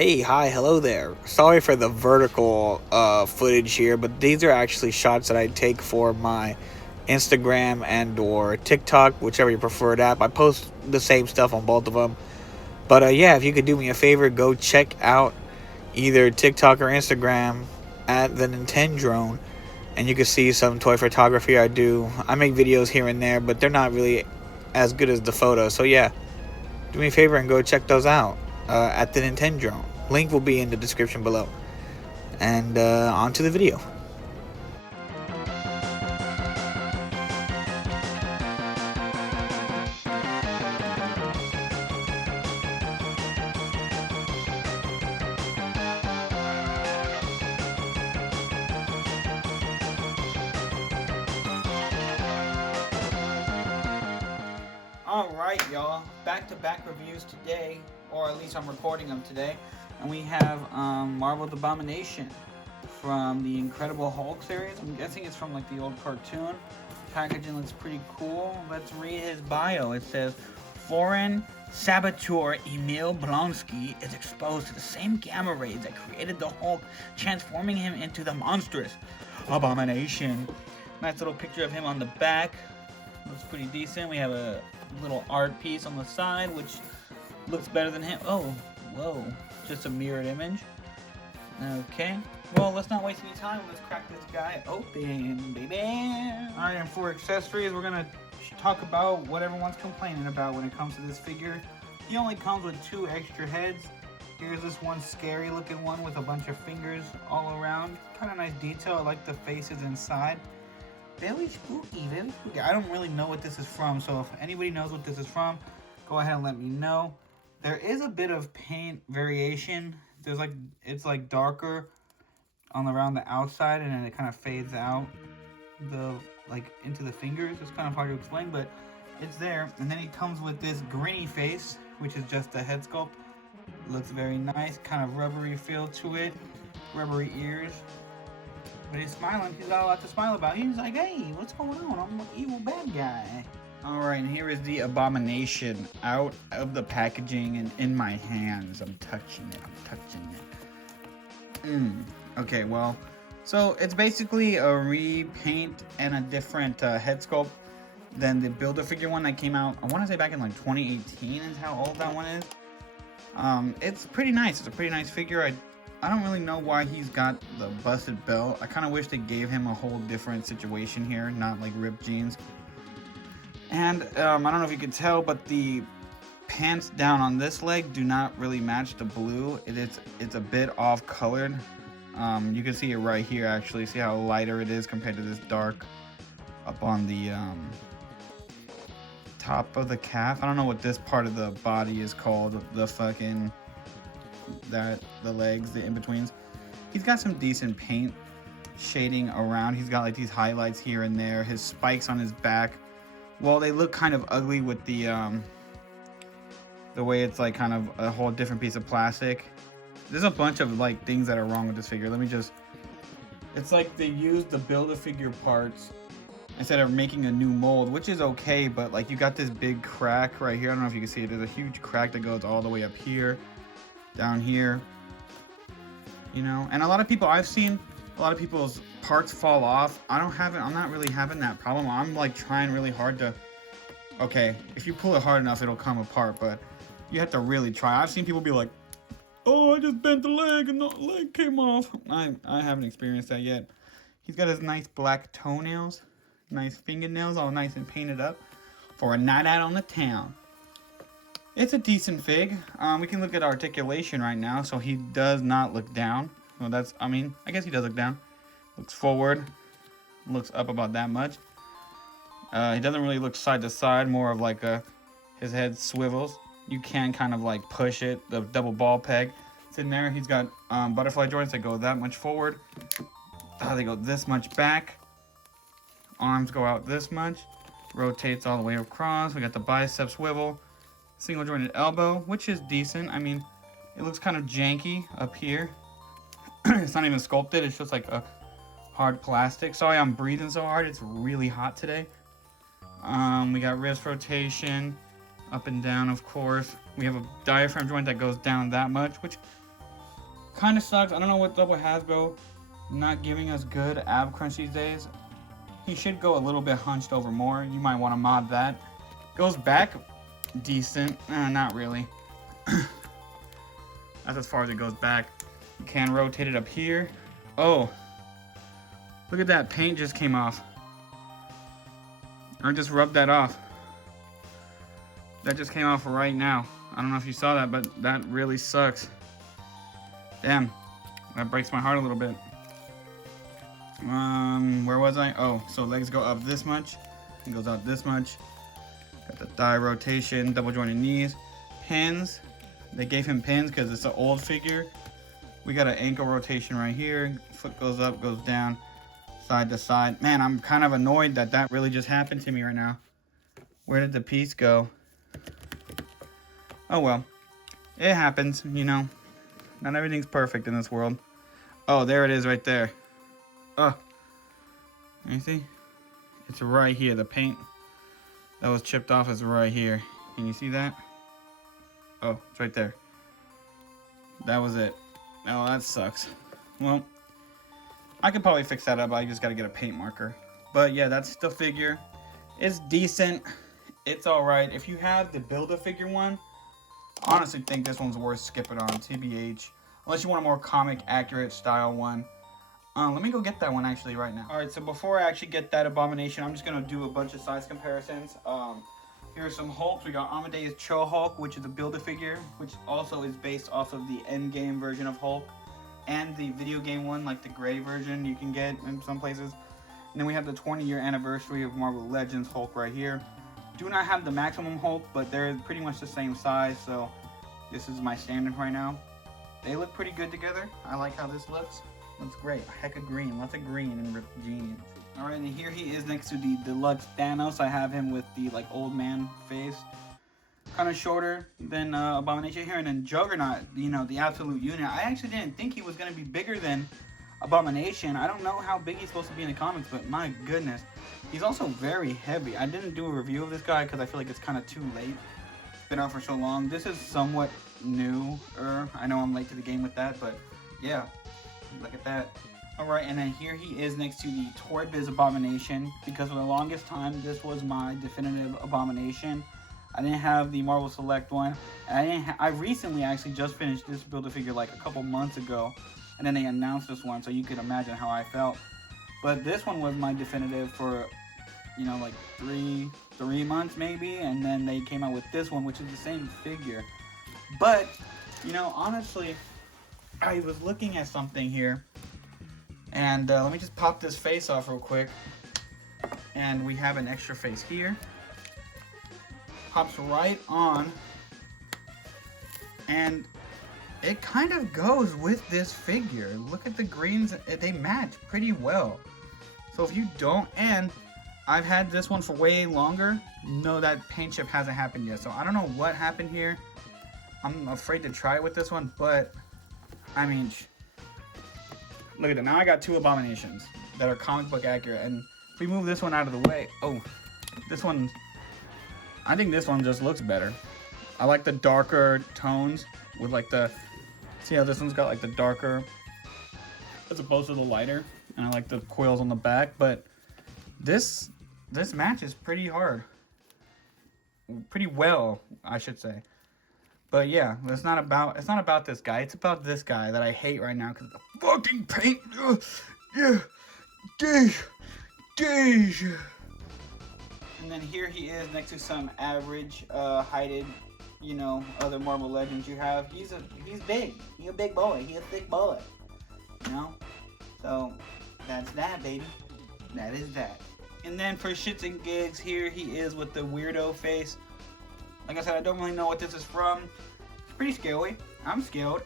Hey, hi, hello there. Sorry for the vertical footage here, but these are actually shots that I take for my Instagram and or TikTok, whichever you prefer app. I post the same stuff on both of them. But yeah, if you could do me a favor, go check out either TikTok or Instagram at the Nintendo drone, and you can see some toy photography I do. I make videos here and there, but they're not really as good as the photos. So yeah, do me a favor and go check those out at the Nintendo drone. Link will be in the description below. And on to the video. Alright, y'all. Back-to-back reviews today, or at least I'm recording them today. And we have Marvel's Abomination from the Incredible Hulk series. I'm guessing it's from like the old cartoon. Packaging looks pretty cool. Let's read his bio. It says, foreign saboteur Emil Blonsky is exposed to the same gamma rays that created the Hulk, transforming him into the monstrous Abomination. Nice little picture of him on the back. Looks pretty decent. We have a little art piece on the side, which looks better than him. Oh, whoa. Just a mirrored image. Okay. Well, let's not waste any time. Let's crack this guy open, baby. Alright, and for accessories, we're going to talk about what everyone's complaining about when it comes to this figure. He only comes with 2 extra heads. Here's this one scary looking one with a bunch of fingers all around. Kind of nice detail. I like the faces inside. Very spooky, very spooky. I don't really know what this is from, so if anybody knows what this is from, go ahead and let me know. There is a bit of paint variation. There's like, it's like darker on around the outside, and then it kind of fades out into the fingers. It's kind of hard to explain, but it's there. And then he comes with this grinny face, which is just a head sculpt. Looks very nice, kind of rubbery feel to it, rubbery ears. But he's smiling. He's got a lot to smile about. He's like, hey, what's going on? I'm an evil bad guy. Alright, and here is the Abomination out of the packaging and in my hands. I'm touching it. Okay, well, so it's basically a repaint and a different head sculpt than the Build-A-Figure one that came out, I want to say back in like 2018 is how old that one is. It's pretty nice. It's a pretty nice figure. I don't really know why he's got the busted belt. I kind of wish they gave him a whole different situation here, not like ripped jeans. And I don't know if you can tell, but the pants down on this leg do not really match the blue. It's a bit off colored. You can see it right here actually. See how lighter it is compared to this dark up on the top of the calf. I don't know what this part of the body is called. The fucking... the legs, the in-betweens. He's got some decent paint shading around. He's got like these highlights here and there. His spikes on his back, well, they look kind of ugly with the way it's like kind of a whole different piece of plastic. There's a bunch of like things that are wrong with this figure. Let me just, it's like they used the Build-A-Figure parts instead of making a new mold, which is okay, but like you got this big crack right here. I don't know if you can see it. There's a huge crack that goes all the way up here, down here, you know. And a lot of people I've seen, a lot of people's parts fall off. I'm not really having that problem. I'm like trying really hard to, okay, if you pull it hard enough it'll come apart, but you have to really try. I've seen people be like, oh, I just bent the leg and the leg came off. I haven't experienced that yet. He's got his nice black toenails, nice fingernails, all nice and painted up for a night out on the town. It's a decent fig. We can look at articulation right now. So he does not look down. Well, that's, I mean, I guess he does look down. Looks forward. Looks up about that much. He doesn't really look side to side. More of like his head swivels. You can kind of like push it. The double ball peg. It's in there. He's got butterfly joints that go that much forward. They go this much back. Arms go out this much. Rotates all the way across. We got the bicep swivel. Single jointed elbow, which is decent. I mean, it looks kind of janky up here. It's not even sculpted. It's just like a hard plastic. Sorry, I'm breathing so hard. It's really hot today. We got wrist rotation, up and down, of course. We have a diaphragm joint that goes down that much, which kind of sucks. I don't know what's up with Hasbro not giving us good ab crunch these days. He should go a little bit hunched over more. You might want to mod that. Goes back decent. Not really. That's as far as it goes back. You can rotate it up here. Oh, look at that. Paint just came off. I just rubbed that off. That just came off right now. I don't know if you saw that, but that really sucks. Damn, that breaks my heart a little bit. Where was I? Oh, so legs go up this much. It goes out this much. Got the thigh rotation, double jointed knees. Pins. They gave him pins because it's an old figure. We got an ankle rotation right here. Foot goes up, goes down, side to side. Man, I'm kind of annoyed that that really just happened to me right now. Where did the piece go? Oh well, it happens, you know. Not everything's perfect in this world. Oh, there it is right there. Oh, you see? It's right here. The paint that was chipped off is right here. Can you see that? Oh, it's right there. That was it. Oh, that sucks. Well, I could probably fix that up. I just got to get a paint marker. But yeah, that's the figure. It's decent. It's alright. If you have the Build-A-Figure one, I honestly think this one's worth skipping on, TBH. Unless you want a more comic accurate style one. Let me go get that one actually right now. Alright, so before I actually get that Abomination, I'm just going to do a bunch of size comparisons. Here are some Hulks. We got Amadeus Cho Hulk, which is a Build-A-Figure, which also is based off of the Endgame version of Hulk. And the video game one, like the gray version you can get in some places. And then we have the 20-year anniversary of Marvel Legends Hulk right here. Do not have the Maximum Hulk, but they're pretty much the same size, so this is my standard right now. They look pretty good together. I like how this looks. Looks great. A heck of green. Lots of green in Ripped Genius. Alright, and here he is next to the Deluxe Thanos. I have him with the like old man face. Kind of shorter than Abomination here. And then Juggernaut, you know, the absolute unit. I actually didn't think he was going to be bigger than Abomination. I don't know how big he's supposed to be in the comics, but my goodness. He's also very heavy. I didn't do a review of this guy because I feel like it's kind of too late. It's been out for so long. This is somewhat newer. I know I'm late to the game with that, but yeah. Look at that. Alright, and then here he is next to the Toy Biz Abomination, because for the longest time, this was my definitive Abomination. I didn't have the Marvel Select one. And I recently actually just finished this Build-A-Figure like a couple months ago, and then they announced this one, so you could imagine how I felt. But this one was my definitive for, you know, like three months maybe, and then they came out with this one, which is the same figure. But, you know, honestly, I was looking at something here, and let me just pop this face off real quick. And we have an extra face here. Pops right on, and it kind of goes with this figure. Look at the greens, they match pretty well. So if you don't, and I've had this one for way longer, no, that paint chip hasn't happened yet. So I don't know what happened here. I'm afraid to try it with this one, but I mean, look at it. Now I got two Abominations that are comic book accurate. And if we move this one out of the way, oh, this one, I think this one just looks better. I like the darker tones with like the, see how this one's got like the darker as opposed to the lighter. And I like the coils on the back, but this matches pretty hard. Pretty well, I should say. But yeah, it's not about this guy. It's about this guy that I hate right now because of the fucking paint. Yeah, and then here he is next to some average heighted, you know, other Marvel Legends you have. He's big. He's a big boy. He's a thick boy. You know? So that's that, baby. That is that. And then for shits and gigs, here he is with the weirdo face. Like I said, I don't really know what this is from. It's pretty scary. I'm scared.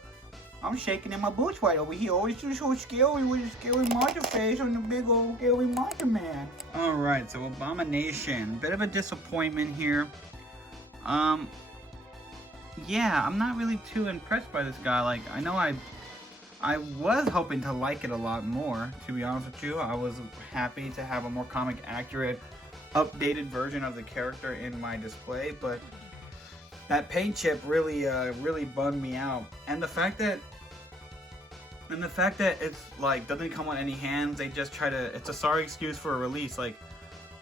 I'm shaking in my boots right over here. Always just so scary with a scary monster face on the big old scary monster man. Alright, so Abomination. Bit of a disappointment here. Yeah, I'm not really too impressed by this guy. Like, I know I was hoping to like it a lot more, to be honest with you. I was happy to have a more comic accurate, updated version of the character in my display, but that paint chip really bummed me out. And the fact that And the fact that it's like doesn't come on any hands, they just try to, it's a sorry excuse for a release. Like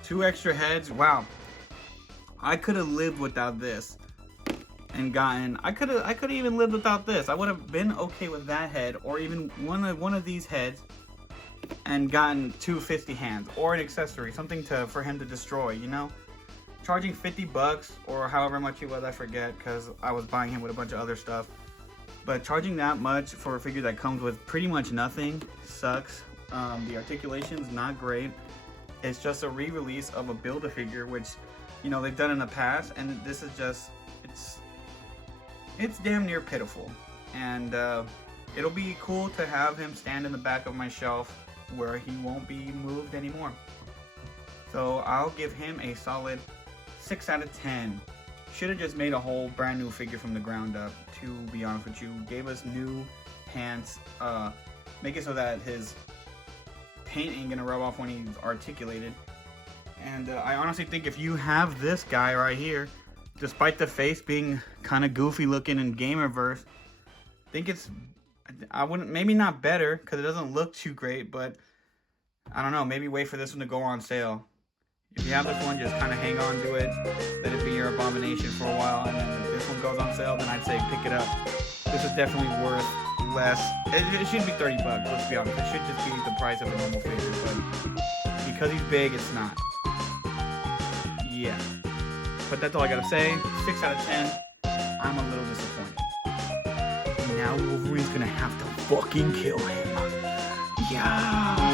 2 extra heads, wow. I could have lived without this and gotten, I could have even lived without this. I would have been okay with that head, or even one of these heads, and gotten 2 50 hands or an accessory, something for him to destroy, you know? Charging 50 bucks or however much he was, I forget, because I was buying him with a bunch of other stuff. But charging that much for a figure that comes with pretty much nothing sucks. The articulation's not great. It's just a re-release of a Build-A-Figure, which, you know, they've done in the past, and this is just, it's damn near pitiful. And it'll be cool to have him stand in the back of my shelf where he won't be moved anymore. So I'll give him a solid 6 out of 10. Should have just made a whole brand new figure from the ground up, to be honest with you. Gave us new pants, make it so that his paint ain't gonna rub off when he's articulated. And I honestly think if you have this guy right here, despite the face being kind of goofy looking in Gamerverse, I think it's, I wouldn't, maybe not better, because it doesn't look too great, but I don't know, maybe wait for this one to go on sale. If you have this one, just kind of hang on to it, let it be your Abomination for a while, and then if this one goes on sale, then I'd say pick it up. This is definitely worth less. It should be 30 bucks, let's be honest. It should just be the price of a normal figure, but because he's big, it's not. Yeah. But that's all I gotta say. 6 out of 10. I'm a little disappointed. Now Wolverine's gonna have to fucking kill him. Yeah.